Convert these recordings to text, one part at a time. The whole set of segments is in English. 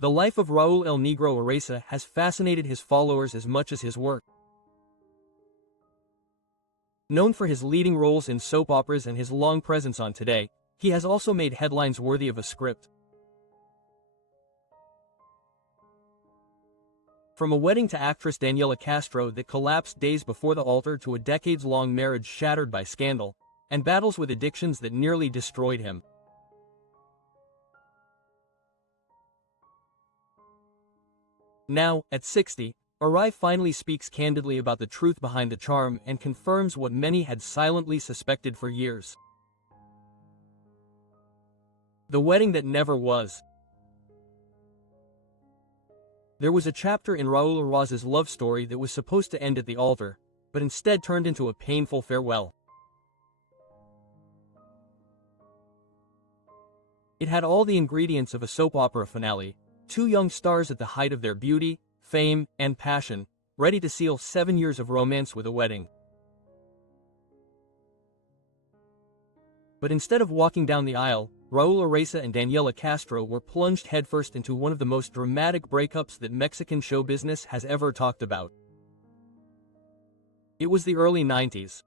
The life of Raúl El Negro Araiza has fascinated his followers as much as his work. Known for his leading roles in soap operas and his long presence on Today, he has also made headlines worthy of a script. From a wedding to actress Daniela Castro that collapsed days before the altar to a decades-long marriage shattered by scandal, and battles with addictions that nearly destroyed him. Now, at 60, Araiza finally speaks candidly about the truth behind the charm and confirms what many had silently suspected for years. The wedding that never was. There was a chapter in Raúl Araiza's love story that was supposed to end at the altar, but instead turned into a painful farewell. It had all the ingredients of a soap opera finale, two young stars at the height of their beauty, fame, and passion, ready to seal 7 years of romance with a wedding. But instead of walking down the aisle, Raúl Araiza and Daniela Castro were plunged headfirst into one of the most dramatic breakups that Mexican show business has ever talked about. It was the early 90s.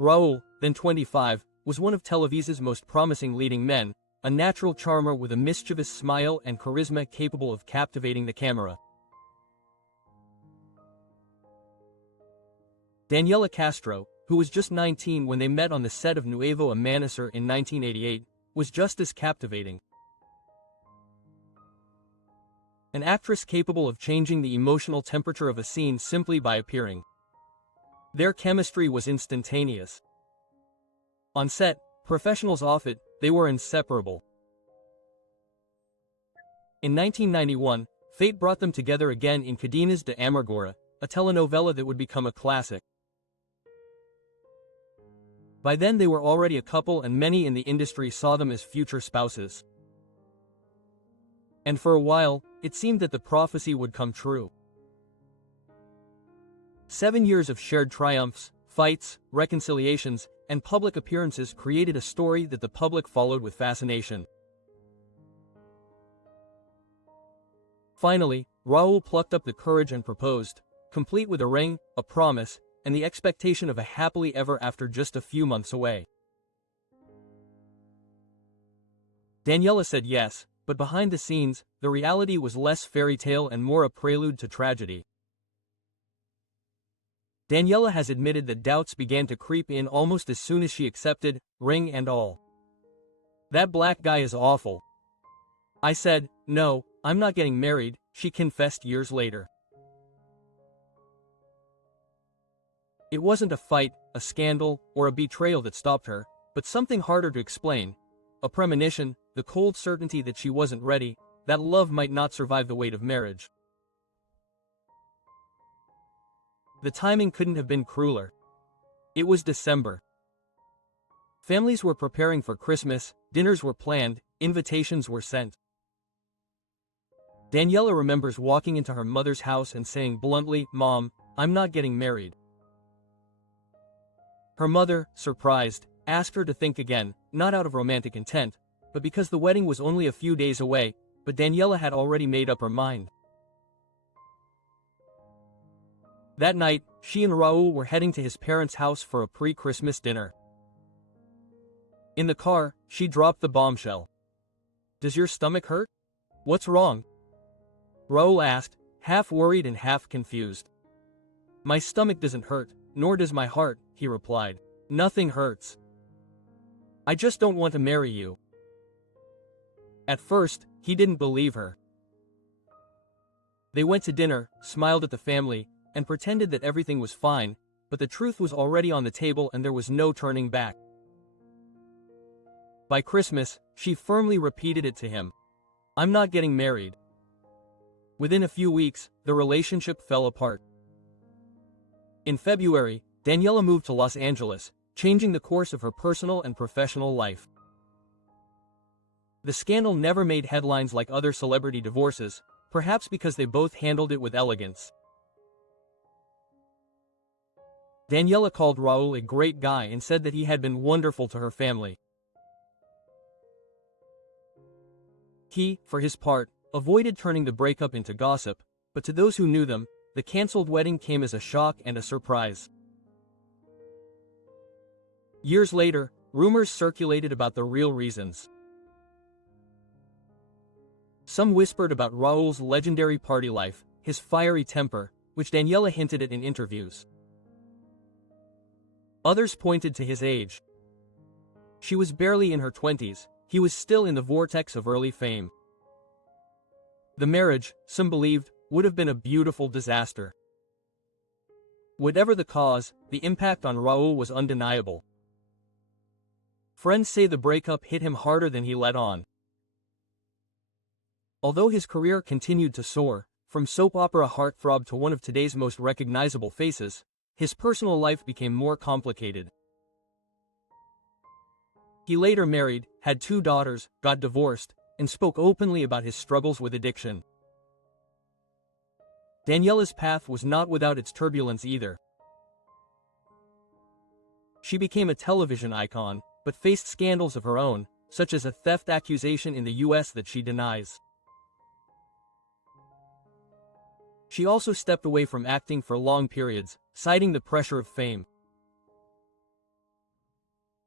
Raúl, then 25, was one of Televisa's most promising leading men, a natural charmer with a mischievous smile and charisma capable of captivating the camera. Daniela Castro, who was just 19 when they met on the set of Nuevo Amanecer in 1988, was just as captivating. An actress capable of changing the emotional temperature of a scene simply by appearing. Their chemistry was instantaneous. On set, professionals off it, they were inseparable. In 1991, fate brought them together again in Cadenas de Amargura, a telenovela that would become a classic. By then they were already a couple and many in the industry saw them as future spouses. And for a while, it seemed that the prophecy would come true. 7 years of shared triumphs, fights, reconciliations, and public appearances created a story that the public followed with fascination. Finally, Raúl plucked up the courage and proposed, complete with a ring, a promise, and the expectation of a happily ever after just a few months away. Daniela said yes, but behind the scenes, the reality was less fairy tale and more a prelude to tragedy. Daniela has admitted that doubts began to creep in almost as soon as she accepted, ring and all. "That black guy is awful. I said, no, I'm not getting married," she confessed years later. It wasn't a fight, a scandal, or a betrayal that stopped her, but something harder to explain. A premonition, the cold certainty that she wasn't ready, that love might not survive the weight of marriage. The timing couldn't have been crueler. It was December. Families were preparing for Christmas, dinners were planned, invitations were sent. Daniela remembers walking into her mother's house and saying bluntly, "Mom, I'm not getting married." Her mother, surprised, asked her to think again, not out of romantic intent, but because the wedding was only a few days away, but Daniela had already made up her mind. That night, she and Raúl were heading to his parents' house for a pre-Christmas dinner. In the car, she dropped the bombshell. "Does your stomach hurt? What's wrong?" Raúl asked, half worried and half confused. "My stomach doesn't hurt, nor does my heart," he replied. "Nothing hurts. I just don't want to marry you." At first, he didn't believe her. They went to dinner, smiled at the family, and pretended that everything was fine, but the truth was already on the table and there was no turning back. By Christmas, she firmly repeated it to him. "I'm not getting married." Within a few weeks, the relationship fell apart. In February, Daniela moved to Los Angeles, changing the course of her personal and professional life. The scandal never made headlines like other celebrity divorces, perhaps because they both handled it with elegance. Daniela called Raúl a great guy and said that he had been wonderful to her family. He, for his part, avoided turning the breakup into gossip, but to those who knew them, the cancelled wedding came as a shock and a surprise. Years later, rumors circulated about the real reasons. Some whispered about Raúl's legendary party life, his fiery temper, which Daniela hinted at in interviews. Others pointed to his age. She was barely in her 20s, he was still in the vortex of early fame. The marriage, some believed, would have been a beautiful disaster. Whatever the cause, the impact on Raúl was undeniable. Friends say the breakup hit him harder than he let on. Although his career continued to soar, from soap opera heartthrob to one of today's most recognizable faces, his personal life became more complicated. He later married, had 2 daughters, got divorced, and spoke openly about his struggles with addiction. Daniela's path was not without its turbulence either. She became a television icon, but faced scandals of her own, such as a theft accusation in the US that she denies. She also stepped away from acting for long periods, citing the pressure of fame.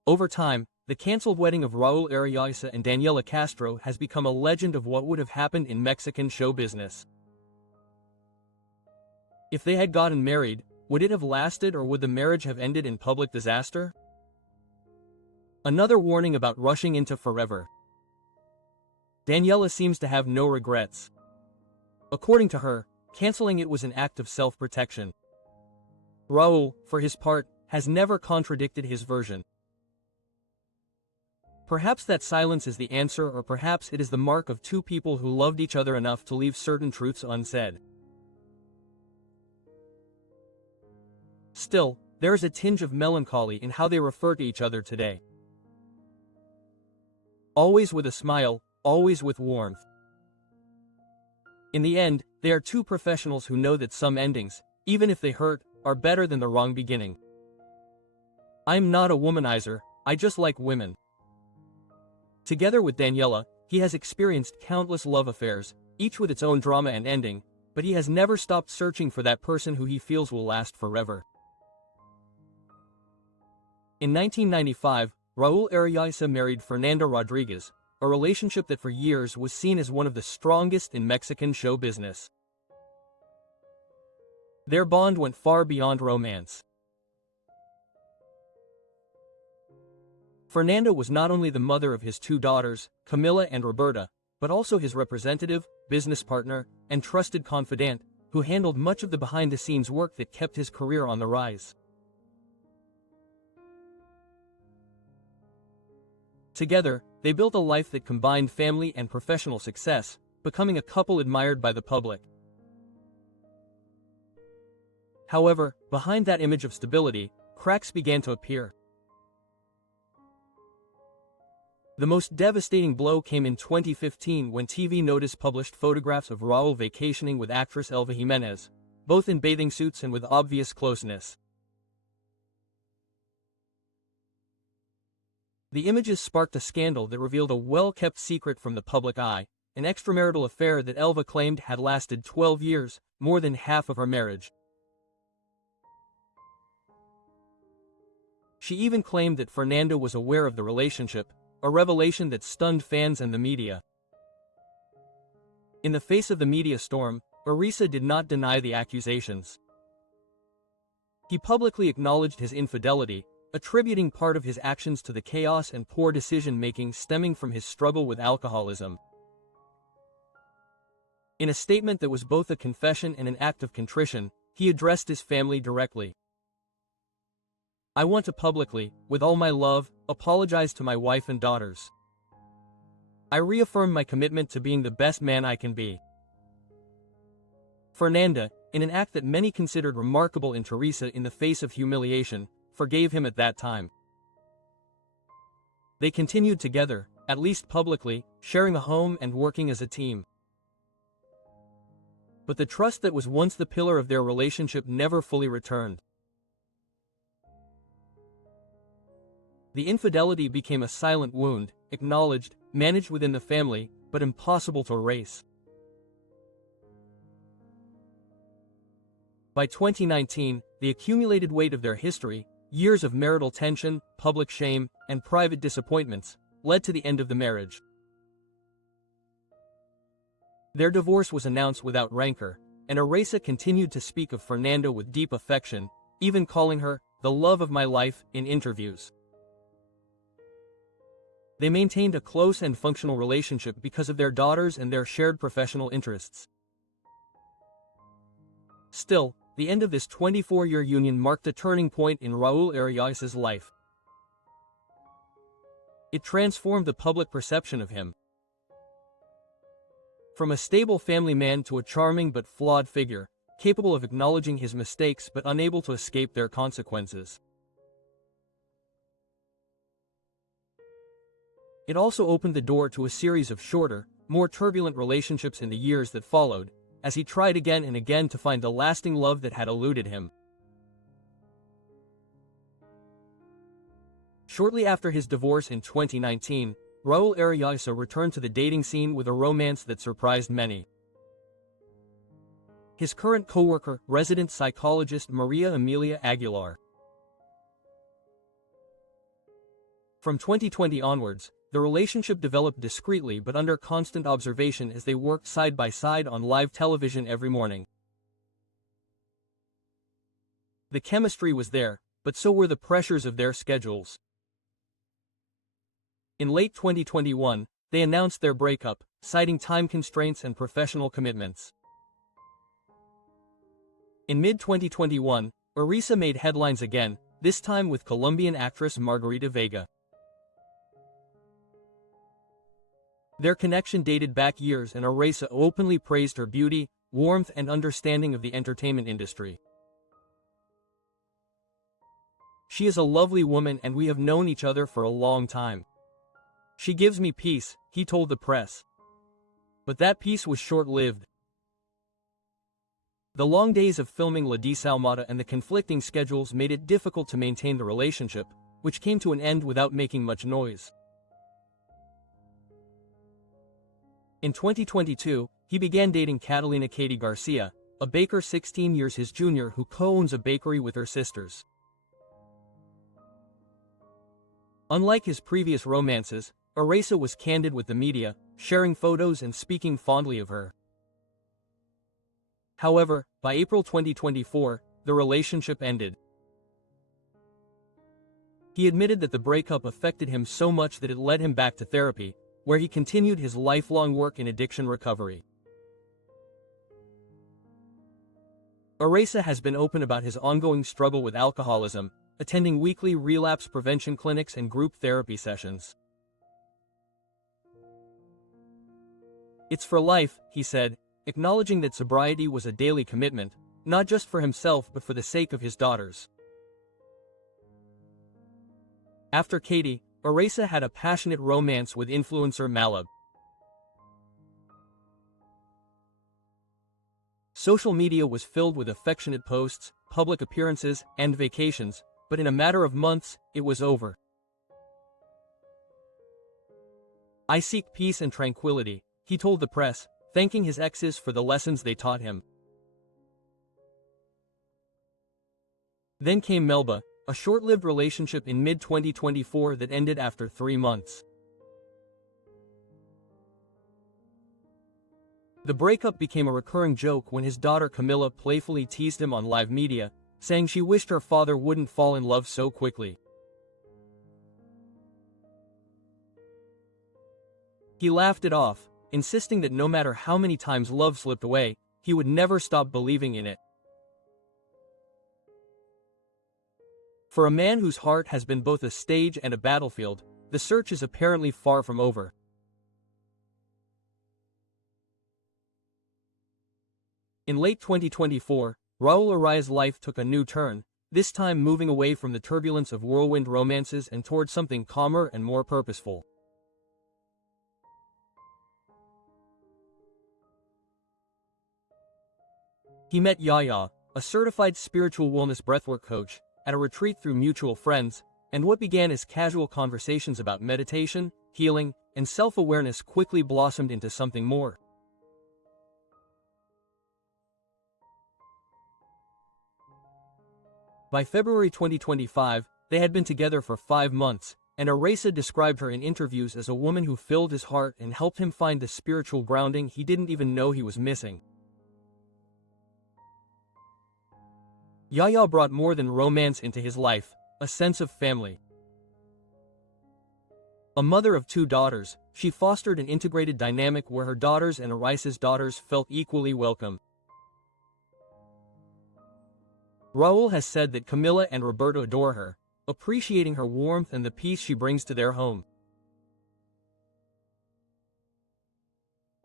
Over time, the cancelled wedding of Raúl Araiza and Daniela Castro has become a legend of what would have happened in Mexican show business. If they had gotten married, would it have lasted, or would the marriage have ended in public disaster? Another warning about rushing into forever. Daniela seems to have no regrets. According to her, canceling it was an act of self-protection. Raúl, for his part, has never contradicted his version. Perhaps that silence is the answer, or perhaps it is the mark of 2 people who loved each other enough to leave certain truths unsaid. Still, there is a tinge of melancholy in how they refer to each other today. Always with a smile, always with warmth. In the end, they are 2 professionals who know that some endings, even if they hurt, are better than the wrong beginning. I'm not a womanizer, I just like women. Together with Daniela, he has experienced countless love affairs, each with its own drama and ending, but he has never stopped searching for that person who he feels will last forever. In 1995, Raúl Araiza married Fernanda Rodriguez, a relationship that for years was seen as one of the strongest in Mexican show business. Their bond went far beyond romance. Fernanda was not only the mother of his 2 daughters, Camila and Roberta, but also his representative, business partner, and trusted confidant, who handled much of the behind-the-scenes work that kept his career on the rise. Together, they built a life that combined family and professional success, becoming a couple admired by the public. However, behind that image of stability, cracks began to appear. The most devastating blow came in 2015 when TV Notice published photographs of Raúl vacationing with actress Elva Jimenez, both in bathing suits and with obvious closeness. The images sparked a scandal that revealed a well-kept secret from the public eye, an extramarital affair that Elva claimed had lasted 12 years, more than half of her marriage. She even claimed that Fernanda was aware of the relationship, a revelation that stunned fans and the media. In the face of the media storm, Araiza did not deny the accusations. He publicly acknowledged his infidelity, attributing part of his actions to the chaos and poor decision-making stemming from his struggle with alcoholism. In a statement that was both a confession and an act of contrition, he addressed his family directly. I want to publicly, with all my love, apologize to my wife and daughters. I reaffirm my commitment to being the best man I can be. Fernanda, in an act that many considered remarkable in Teresa in the face of humiliation, forgave him at that time. They continued together, at least publicly, sharing a home and working as a team. But the trust that was once the pillar of their relationship never fully returned. The infidelity became a silent wound, acknowledged, managed within the family, but impossible to erase. By 2019, the accumulated weight of their history, years of marital tension, public shame, and private disappointments, led to the end of the marriage. Their divorce was announced without rancor, and Araiza continued to speak of Fernando with deep affection, even calling her the love of my life in interviews. They maintained a close and functional relationship because of their daughters and their shared professional interests. Still, the end of this 24-year union marked a turning point in Raúl Araiza's life. It transformed the public perception of him. From a stable family man to a charming but flawed figure, capable of acknowledging his mistakes but unable to escape their consequences. It also opened the door to a series of shorter, more turbulent relationships in the years that followed, as he tried again and again to find the lasting love that had eluded him. Shortly after his divorce in 2019, Raúl Araiza returned to the dating scene with a romance that surprised many. His current co-worker, resident psychologist Maria Emilia Aguilar. From 2020 onwards, the relationship developed discreetly but under constant observation as they worked side by side on live television every morning. The chemistry was there, but so were the pressures of their schedules. In late 2021, they announced their breakup, citing time constraints and professional commitments. In mid-2021, Araiza made headlines again, this time with Colombian actress Margarita Vega. Their connection dated back years, and Araiza openly praised her beauty, warmth, and understanding of the entertainment industry. She is a lovely woman and we have known each other for a long time. She gives me peace, he told the press. But that peace was short-lived. The long days of filming La Desalmada and the conflicting schedules made it difficult to maintain the relationship, which came to an end without making much noise. In 2022, he began dating Catalina Katie Garcia, a baker 16 years his junior who co-owns a bakery with her sisters. Unlike his previous romances, Araiza was candid with the media, sharing photos and speaking fondly of her. However, by April 2024, the relationship ended. He admitted that the breakup affected him so much that it led him back to therapy, where he continued his lifelong work in addiction recovery. Araiza has been open about his ongoing struggle with alcoholism, attending weekly relapse prevention clinics and group therapy sessions. "It's for life," he said, acknowledging that sobriety was a daily commitment, not just for himself but for the sake of his daughters. After Katie, Araiza had a passionate romance with influencer Malab. Social media was filled with affectionate posts, public appearances, and vacations, but in a matter of months, it was over. "I seek peace and tranquility," he told the press, thanking his exes for the lessons they taught him. Then came Melba, a short-lived relationship in mid-2024 that ended after 3 months. The breakup became a recurring joke when his daughter Camilla playfully teased him on live media, saying she wished her father wouldn't fall in love so quickly. He laughed it off, insisting that no matter how many times love slipped away, he would never stop believing in it. For a man whose heart has been both a stage and a battlefield, the search is apparently far from over. In late 2024, Raúl Araiza's life took a new turn, this time moving away from the turbulence of whirlwind romances and toward something calmer and more purposeful. He met Yaya, a certified spiritual wellness breathwork coach, at a retreat through mutual friends, and what began as casual conversations about meditation, healing, and self-awareness quickly blossomed into something more. By February 2025, they had been together for 5 months, and Araiza described her in interviews as a woman who filled his heart and helped him find the spiritual grounding he didn't even know he was missing. Yaya brought more than romance into his life, a sense of family. A mother of 2 daughters, she fostered an integrated dynamic where her daughters and Araiza's daughters felt equally welcome. Raúl has said that Camila and Roberto adore her, appreciating her warmth and the peace she brings to their home.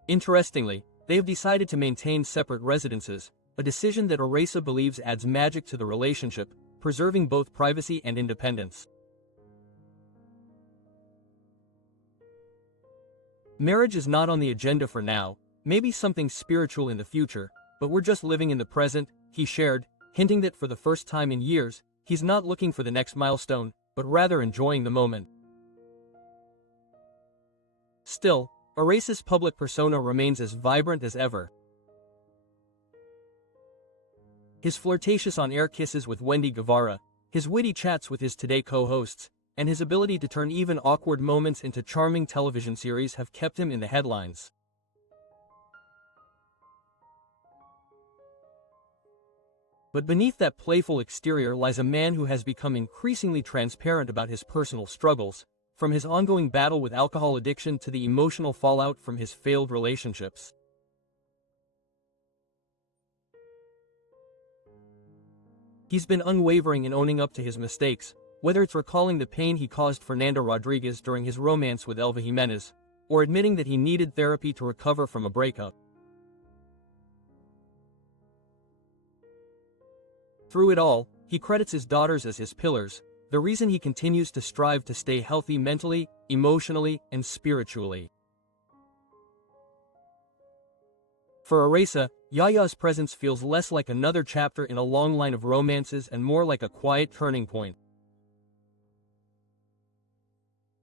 Interestingly, they have decided to maintain separate residences, a decision that Araiza believes adds magic to the relationship, preserving both privacy and independence. Marriage is not on the agenda for now, maybe something spiritual in the future, but we're just living in the present, he shared, hinting that for the first time in years, he's not looking for the next milestone, but rather enjoying the moment. Still, Araiza's public persona remains as vibrant as ever. His flirtatious on-air kisses with Wendy Guevara, his witty chats with his Today co-hosts, and his ability to turn even awkward moments into charming television series have kept him in the headlines. But beneath that playful exterior lies a man who has become increasingly transparent about his personal struggles, from his ongoing battle with alcohol addiction to the emotional fallout from his failed relationships. He's been unwavering in owning up to his mistakes, whether it's recalling the pain he caused Fernanda Rodriguez during his romance with Elva Jimenez, or admitting that he needed therapy to recover from a breakup. Through it all, he credits his daughters as his pillars, the reason he continues to strive to stay healthy mentally, emotionally, and spiritually. For Araiza, Yaya's presence feels less like another chapter in a long line of romances and more like a quiet turning point.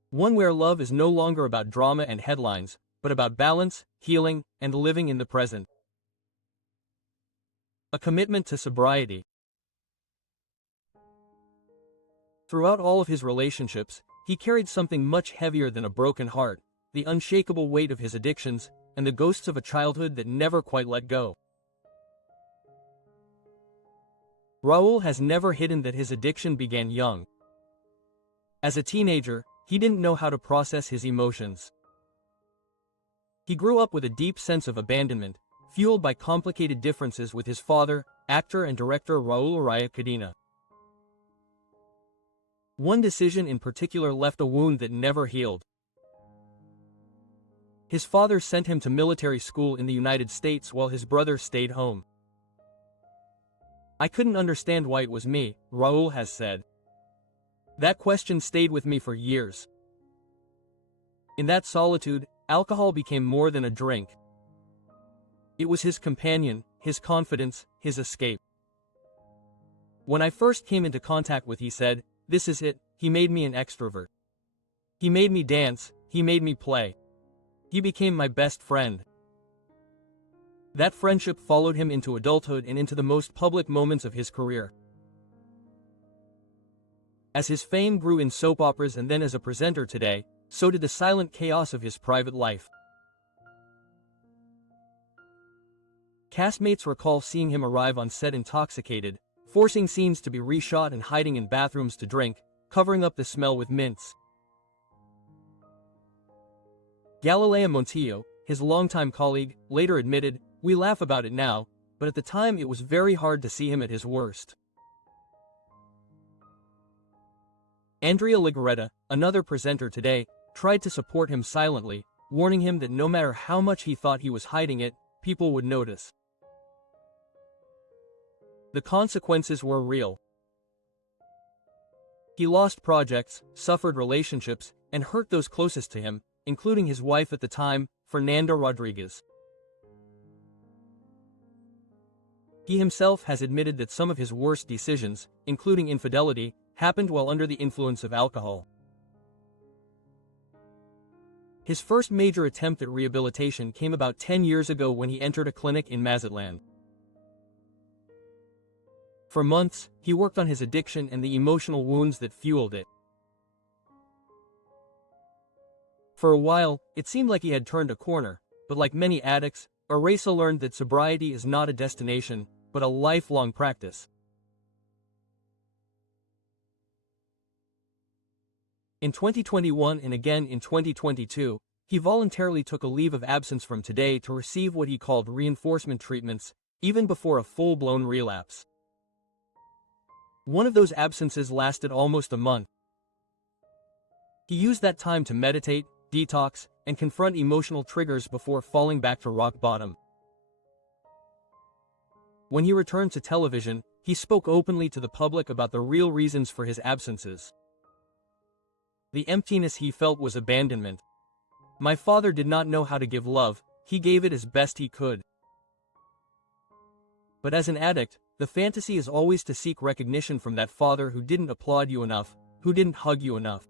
One where love is no longer about drama and headlines, but about balance, healing, and living in the present. A commitment to sobriety. Throughout all of his relationships, he carried something much heavier than a broken heart, the unshakable weight of his addictions, and the ghosts of a childhood that never quite let go. Raúl has never hidden that his addiction began young. As a teenager, he didn't know how to process his emotions. He grew up with a deep sense of abandonment, fueled by complicated differences with his father, actor and director Raúl Araiza Sorprende. One decision in particular left a wound that never healed. His father sent him to military school in the United States while his brother stayed home. I couldn't understand why it was me, Raúl has said. That question stayed with me for years. In that solitude, alcohol became more than a drink. It was his companion, his confidence, his escape. When I first came into contact with, he said, "This is it," he made me an extrovert. He made me dance, he made me play. He became my best friend. That friendship followed him into adulthood and into the most public moments of his career. As his fame grew in soap operas and then as a presenter today, so did the silent chaos of his private life. Castmates recall seeing him arrive on set intoxicated, forcing scenes to be reshot and hiding in bathrooms to drink, covering up the smell with mints. Galilea Montijo, his longtime colleague, later admitted, "We laugh about it now, but at the time it was very hard to see him at his worst." Andrea Legarreta, another presenter today, tried to support him silently, warning him that no matter how much he thought he was hiding it, people would notice. The consequences were real. He lost projects, suffered relationships, and hurt those closest to him, including his wife at the time, Fernanda Rodriguez. He himself has admitted that some of his worst decisions, including infidelity, happened while under the influence of alcohol. His first major attempt at rehabilitation came about 10 years ago when he entered a clinic in Mazatlan. For months, he worked on his addiction and the emotional wounds that fueled it. For a while, it seemed like he had turned a corner, but like many addicts, Araiza learned that sobriety is not a destination, but a lifelong practice. In 2021 and again in 2022, he voluntarily took a leave of absence from today to receive what he called reinforcement treatments, even before a full-blown relapse. One of those absences lasted almost a month. He used that time to meditate, detox, and confront emotional triggers before falling back to rock bottom. When he returned to television, he spoke openly to the public about the real reasons for his absences. The emptiness he felt was abandonment. My father did not know how to give love, he gave it as best he could. But as an addict, the fantasy is always to seek recognition from that father who didn't applaud you enough, who didn't hug you enough.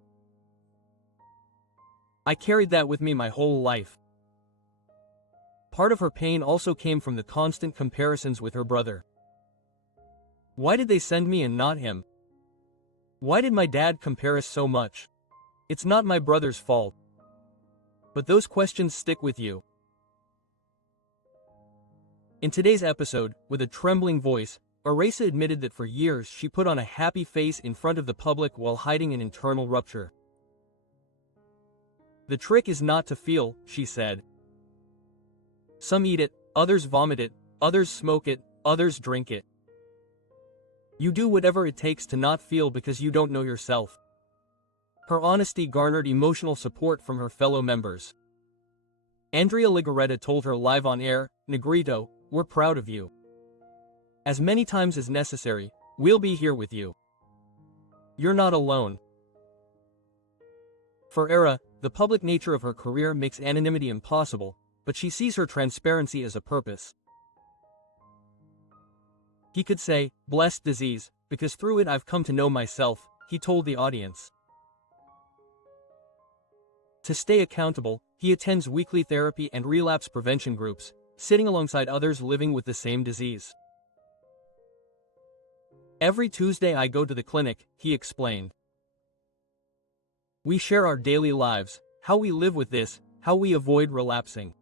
I carried that with me my whole life. Part of her pain also came from the constant comparisons with her brother. Why did they send me and not him? Why did my dad compare us so much? It's not my brother's fault. But those questions stick with you. In today's episode, with a trembling voice, Araiza admitted that for years she put on a happy face in front of the public while hiding an internal rupture. The trick is not to feel, she said. Some eat it, others vomit it, others smoke it, others drink it. You do whatever it takes to not feel because you don't know yourself. Her honesty garnered emotional support from her fellow members. Andrea Ligaretta told her live on air, "Negrito, we're proud of you. As many times as necessary, we'll be here with you. You're not alone." For Era, the public nature of her career makes anonymity impossible, but she sees her transparency as a purpose. He could say, "Blessed disease, because through it I've come to know myself," he told the audience. To stay accountable, he attends weekly therapy and relapse prevention groups, sitting alongside others living with the same disease. Every Tuesday I go to the clinic, he explained. We share our daily lives, how we live with this, how we avoid relapsing.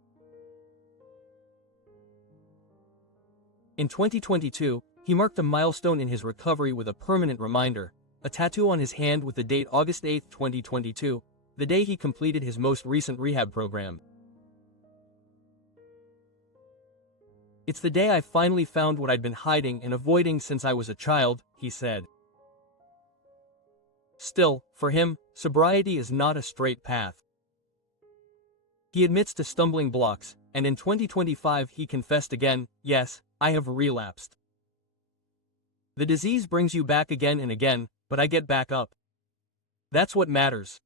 In 2022, he marked a milestone in his recovery with a permanent reminder, a tattoo on his hand with the date August 8, 2022, the day he completed his most recent rehab program. It's the day I finally found what I'd been hiding and avoiding since I was a child, he said. Still, for him, sobriety is not a straight path. He admits to stumbling blocks, and in 2025 he confessed again, "Yes, I have relapsed. The disease brings you back again and again, but I get back up. That's what matters."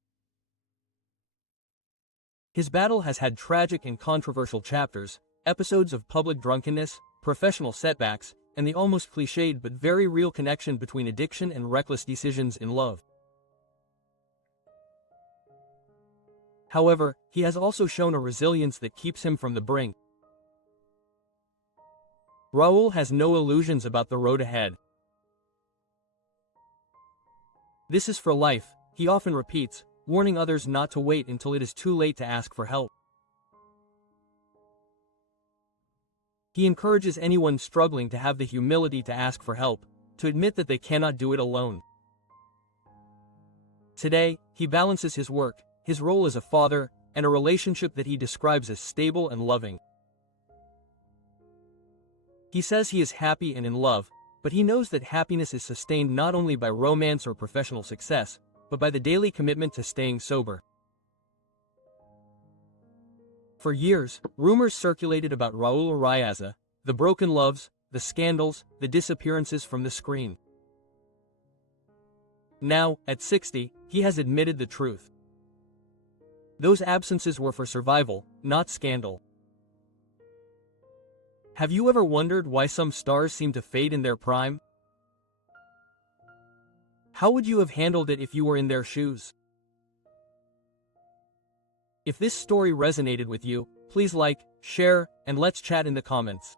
His battle has had tragic and controversial chapters, episodes of public drunkenness, professional setbacks, and the almost cliched but very real connection between addiction and reckless decisions in love. However, he has also shown a resilience that keeps him from the brink. Raúl has no illusions about the road ahead. This is for life, he often repeats, warning others not to wait until it is too late to ask for help. He encourages anyone struggling to have the humility to ask for help, to admit that they cannot do it alone. Today, he balances his work, his role as a father, and a relationship that he describes as stable and loving. He says he is happy and in love, but he knows that happiness is sustained not only by romance or professional success, but by the daily commitment to staying sober. For years, rumors circulated about Raúl Araiza, the broken loves, the scandals, the disappearances from the screen. Now, at 60, he has admitted the truth. Those absences were for survival, not scandal. Have you ever wondered why some stars seem to fade in their prime? How would you have handled it if you were in their shoes? If this story resonated with you, please like, share, and let's chat in the comments.